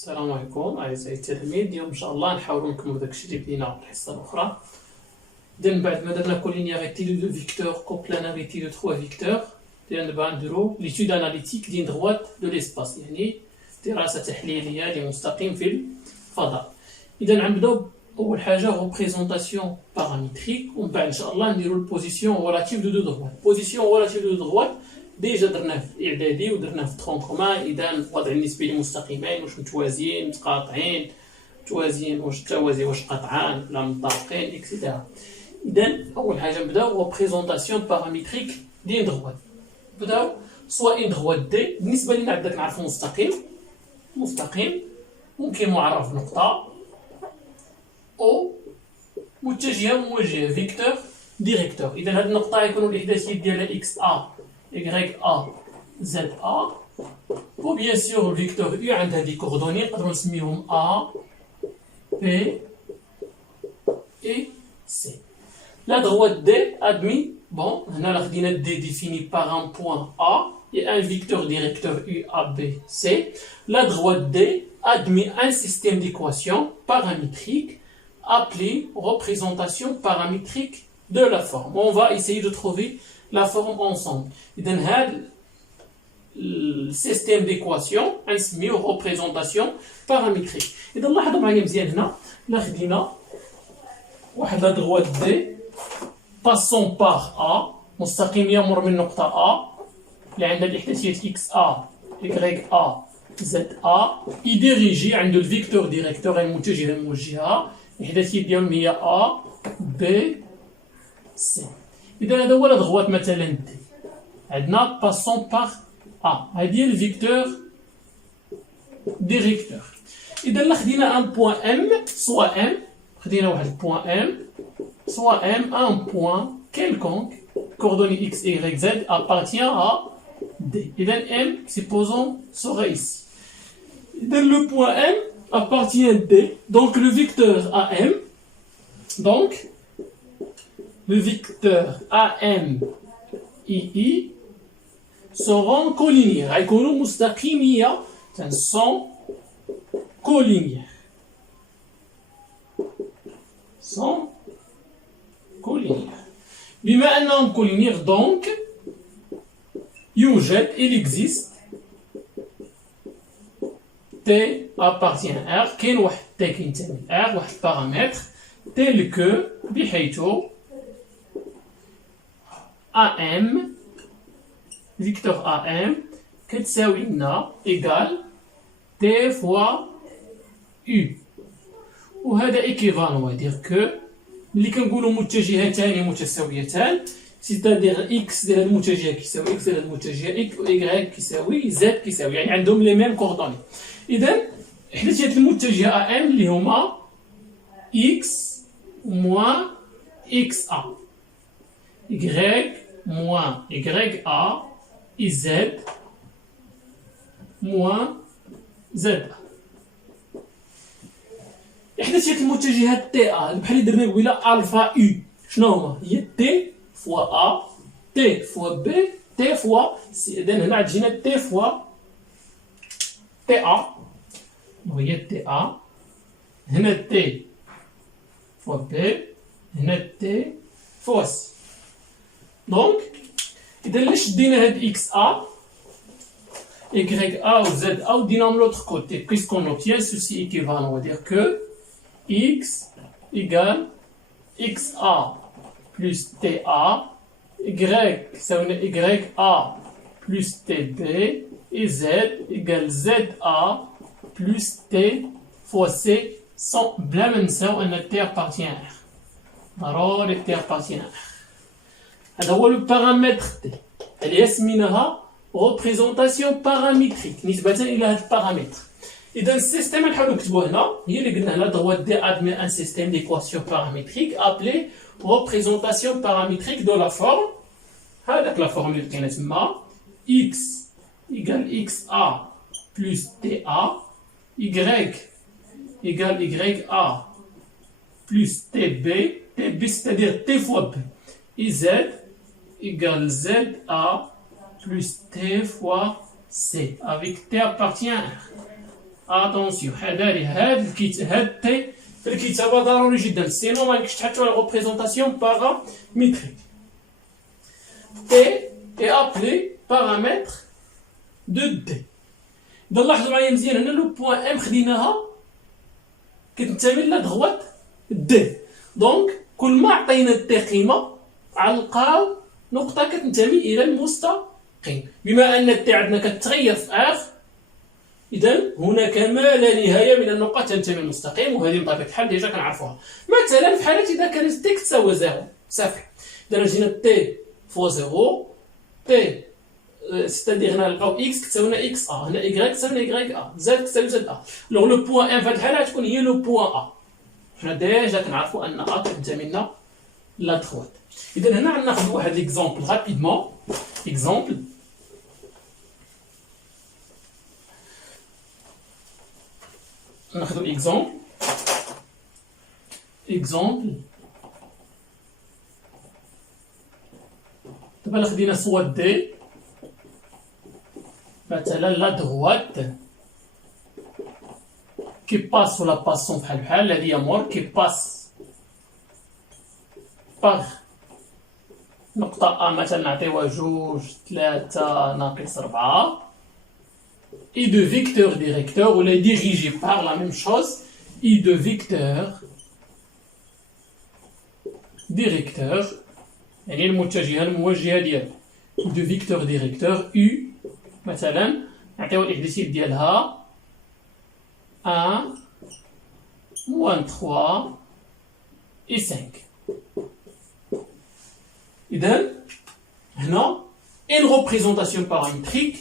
السلام عليكم أعزائي التلاميذ. اليوم إن شاء الله نحاولوا نكملوا داكشي اللي بدينا الحصة الأخرى. إذا بعد ما درنا كولينياريتي دو فيكتور كوبلاناريتي دو 3 فيكتور، دابا نديرو ليتود أناليتيك دين دغوات دو ليسباس، يعني دراسة تحليلية لمستقيم في الفضاء. إذا غنبداو أول حاجة ريبريزونطاسيون بارامتريك، ومن بعد إن شاء الله نديرو البوزيسيون غولاتيف دو دغوات. بوزيسيون غولاتيف دو دغوات ديجا درناه في الاعدادي ودرناه في ترون كومان. اذا الوضع النسبي للمستقيمين واش متوازيين متقاطعين، متوازيين واش التوازي واش قطعان ولا متطابقين اكسيتيرا. اذا اول حاجه نبداو ريبريزونطاسيون بارامتريك دين دغوات. نبداو سوا ان دغوات دي. بالنسبه لنا عندك نعرفوا مستقيم ممكن معرف بنقطه او متجهه موجهه فيكتور ديريكتور. اذا هذه النقطه يكون الاحداثيات ديالها اكس ا Y A Z A، و bien sûr le vecteur U عندها دي coordonnées نقدروا نسميهم A B et C. La droite D admis, bon, هنا خدينا D défini par un point A et un vecteur directeur U A B C. La droite D admet un système d'équations paramétriques appelé représentation paramétrique de la forme. On va essayer de trouver la forme ensemble. إذا هذا السيستيم ديكواسيون غنسميوه ريبريزونطاسيون بارامتريك. إذا لاحظوا معايا مزيان هنا، إلا خدينا واحد لا دغوات دي باسون باغ أ، مستقيم يمر من نقطة أ اللي عندها الإحداثيات إكس أ إكغيك أ زد أ، يديريجي عنده الفيكتور ديريكتور المتجهة الموجهة، الإحداثيات ديالهم هي أ بي سي. إذا هذا هو لا دغوات مثلا دي، عندنا باسون باغ أ، هادي هي الفيكتور ديريكتور. إذا لا خدينا ان بوان ام، سوا ام خدينا واحد البوان ام، سوا ام ان بوان كيلكونك coordonnée x, y, z appartient à D. إذا M, supposons, sera ici. إذا le point M appartient à D, donc le vecteur AM, donc le vecteur AM II seront collinéaires. غيكونوا مستقيمية، sont collinéaires. sont collinéaires. بما أنهم collinéaires donc يوجد il existe T appartient à R. كاين واحد T كينتمي ل R، واحد بارامتر tel que بحيث AM vecteur AM كتساوي لنا égal T fois U، وهذا équivalent dire que ملي كنقولوا متجهتان متساويتان سيتادير x ديال هاد المتجهه كيساوي x ديال هاد المتجهه y كيساوي z كيساوي، يعني عندهم لي ميم كوردوني. اذا احداثيات المتجهه AM اللي هما x moins xa y moins ya et z moins za. إحداثيات المتجهات تي أ بحال اللي درنا قبيله ألفا يو، شنو هما؟ هي تي فوا أ تي فوا بي تي فوا سي. إذا هنا تجينا تي فوا تي أ وهي تي أ، هنا تي فوا بي، هنا تي فوا سي. دونك إذا إلا شدينا هاد إكس أ Y A ou Z A ou dynamo de l'autre côté, puisqu'on obtient ceci équivalent, on va dire que X égale XA plus TA, ça veut dire YA plus TB, et Z égale ZA plus T fois C, sans bla منساو أن T appartient à R. ضروري T appartient à R. هذا هو le paramètre T. اللي سميناها représentation paramétrique نسبة إلى هذا البارامتر. إذا السيستم نحاولو نكتبو هنا، هي اللي قلنا هنا droite D admet un système d'équation paramétrique appelé représentation paramétrique de la forme. هذاك لا فورم اللي لقينا تما x égale xa plus ta، y égale ya plus tb c'est-à-dire t fois b، et z égale za plus T fois C, avec T appartient à R. اتونسيون حذاري هاد تي في الكتابه ضروري جدا سينو ما يمكنش تحطوا لا ريبريزونطاسيون باراميتريك. تي est appelé paramètre de D. إذا لاحظوا معايا مزيان هنا لو بوان ام خديناها كتنتمي لا دغوات دي. دونك كل ما عطينا دي قيمه علقاو نقطه كتنتمي الى المستقيم. بما ان التي عندنا كتغير في اخ، اذا هناك ما لا نهايه من النقط تنتمي للمستقيم، وهذه بطبيعه الحال ديجا كنعرفوها. مثلا في حاله اذا كانت تي كتساوي زيرو صفر، اذا جينا تي فوا زيرو تي c'est-à-dire هنا نلقاو اكس كتساوي لنا اكس ا، هنا ايكغيك كتساوي لنا ايكغيك ا، زد كتساوي زد ا. لو لو بوان ان في هذه الحاله غتكون هي لو بوان ا. حنا ديجا كنعرفوا ان ا كتنتمي لنا لا دغوات. اذا هنا غناخذ واحد ليكزومبل رابيدمون. اكزومبل ناخذ اكزومبل دابا خدينا سوا دي مثلا لا دغوات كي باس ولا باسون بحال هذه هي مور كي باس باغ نقطة أ مثلا نعطيوها جوج ثلاثة ناقص ربعة I de vecteur directeur ou les dirigé par la même chose I de vecteur directeur يعني المتجهة الموجهة ديالو I de vecteur directeur U مثلا نعطيو الإحداثيات ديالها 1 moins 3 et 5. إذن هنا une représentation paramétrique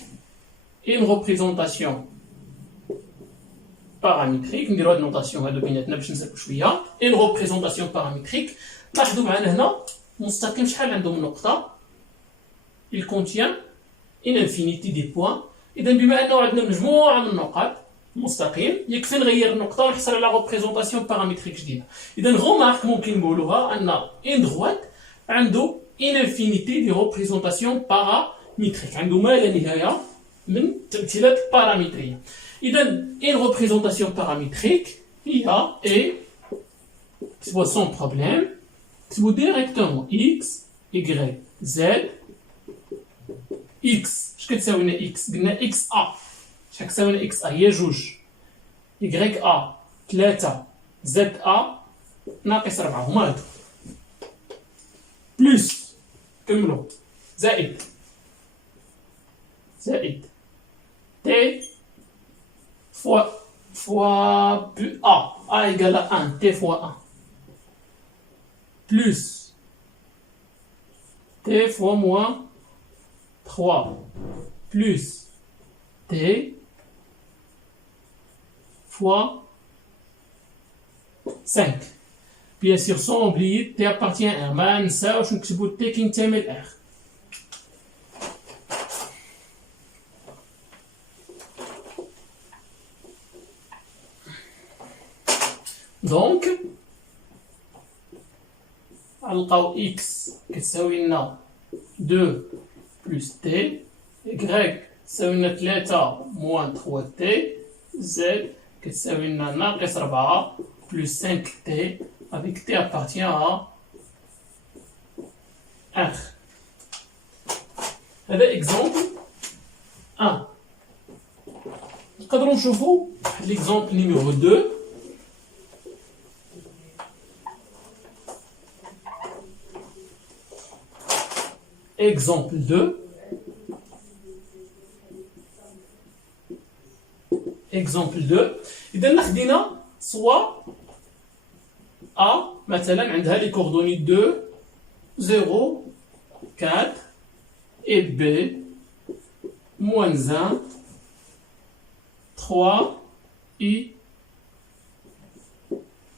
نديرو هاد النوطاسيون هادو بيناتنا باش نسالكو شويه. une représentation paramétrique لاحظوا معنا هنا مستقيم شحال عنده من نقطه il contient une infinité des points. إذا بما أنه عندنا مجموعة من النقاط مستقيم يكفي نغير النقطة ونحصل على ريبريزونطاسيون بارامتريك جديدة. إذا غومارك ممكن نقولوها أن إن دغوات عنده إن انفينيتي دي ريبريزونطاسيون بارامتريك، عنده ما لا نهاية من التمثيلات البارامترية. إذا إن ريبريزونطاسيون بارامتريك هي إي كتبوا سون بروبليم كتبوا ديريكتومون إكس إكغيك زد إكس اش كتساوي لنا إكس؟ قلنا إكس أ شحال كتساوي لنا إكس أ هي جوج إكغيك أ ثلاثة زد أ ناقص ربعة هما هادو بلوس كملو زائد تي فوا بو أ إيكال أن تي فوا أن بلوس تي فوا موان 3 plus t fois 5. Bien sûr, sans oublier t appartient à R. ما ننساوش نكتبو t كينتمي ل R. دونك غنلقاو x كتساوي لنا 2 plus t, y تساوي لنا 3 moins 3t, z كتساوي لنا ناقص 4 plus 5t avec t appartient à R. هذا exemple 1. نقدروا نشوفوا l'exemple numéro 2. Exemple 2. Exemple 2. إذا خدينا سوا A مثلا عندها لي كوردوني 2 0 4 et B moins 1 3 et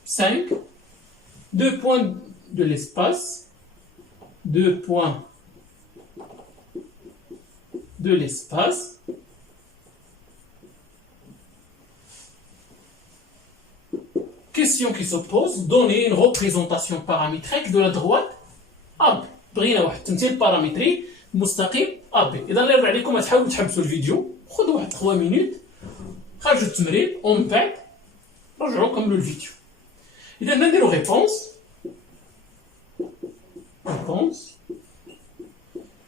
5. 2 points de l'espace. 2 points de l'espace. Question qui se pose, donner une représentation paramétrique de la droite AB. بغينا واحد التمثيل بارامتري مستقيم AB. إذا الله يرضي عليكم تحاولوا تحبسوا الفيديو، خذوا واحد 3 مينوت خرجوا التمرين ومن بعد رجعوا كملوا الفيديو. إذا نديرو ريبونس.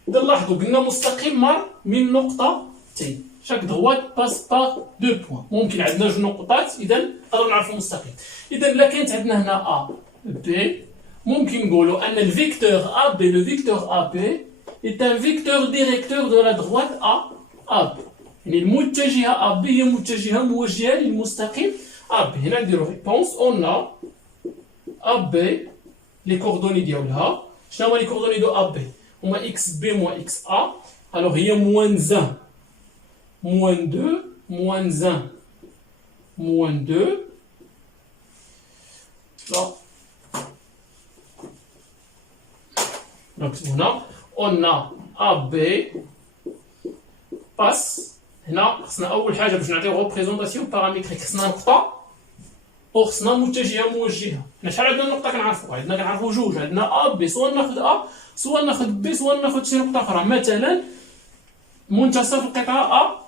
إذا لاحظوا قلنا مستقيم مر من نقطتين. شاك droite باس باغ دو بوان. ممكن عندنا جوج نقطات إذا نقدروا نعرفوا مستقيم. إذا إلا كانت عندنا هنا أ بي ممكن نقولوا أن الفيكتور أ بي لو فيكتور أ بي est un vecteur directeur de la droite à AB. يعني المتجهة AB هي متجهة موجهة للمستقيم AB. هنا نديرو ريبونس. on a AB les coordonnées ديالها. شنو هما les coordonnées de AB؟ هما XB moins XA. alors هي moins 1 moins 2 moins 1 moins 2. là donc هنا on a AB passe. هنا خصنا أول حاجة باش نعطيو ريبريزونطاسيون بارامتريك خصنا نقطة وخصنا متجهة موجهة. حنا شحال عندنا نقطة كنعرفوها؟ عندنا كنعرفو جوج. عندنا أ بي سواء ناخد أ سواء ناخد بي سواء ناخد شي نقطة أخرى. مثلا منتصف القطعة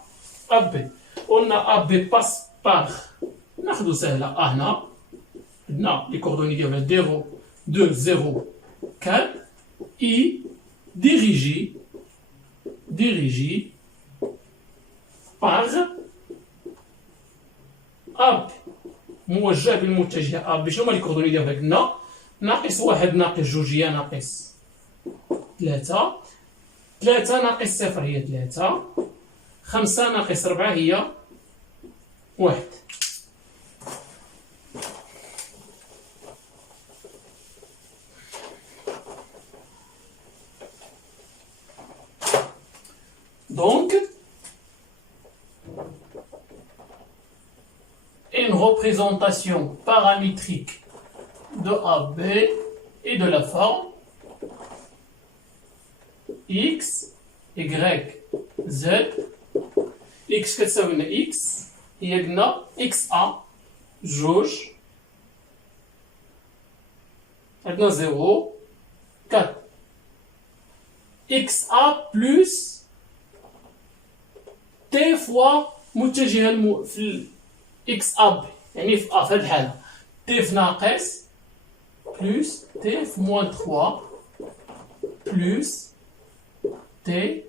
أ بي. قلنا أ بي باس باغ ناخدو سهلة أ هنا عندنا لي كوردوني ديالها 0 2 0 4 إي dirigé par AB موجه بالمتجهة AB. شنو هما لي كوردوني ديالها؟ قلنا ناقص 1 ناقص 2 هي ناقص 3 ناقص 0 هي 3 5 ناقص 4 هي 1. Donc, une représentation paramétrique de AB et de la forme x, y, z. x كتساوي لنا x هي قلنا xa جوج عندنا 0 4 xa plus تي فوا متجهة في اكس اب. يعني في هاد الحالة تي في ناقص بلوس تي في موان 3 بلوس تي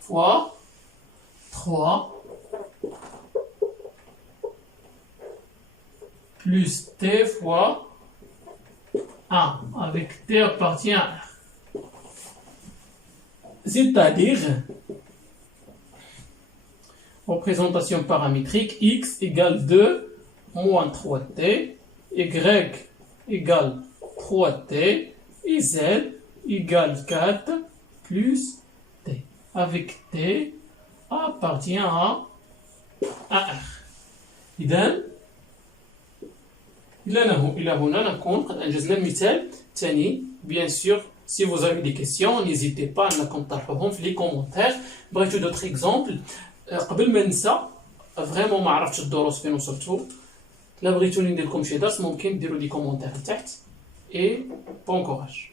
فوا 3 plus t fois 1 avec t appartient à R. C'est-à-dire, représentation paramétrique x égale 2 moins 3t, y égale 3t, et z égale 4 plus t, avec t appartient à R. إذن إلى هنا نكون قد أنجزنا المثال الثاني. Bien sûr, si vous avez des questions, n'hésitez pas أنكم تطرحوهم في les commentaires. بغيتو d'autres exemples. قبل ما ننسى فريمون ما عرفتش الدروس فين وصلتو. لا بغيتوني ندير لكم شي درس ممكن ديروا لي كومونتير تحت. Et bon courage.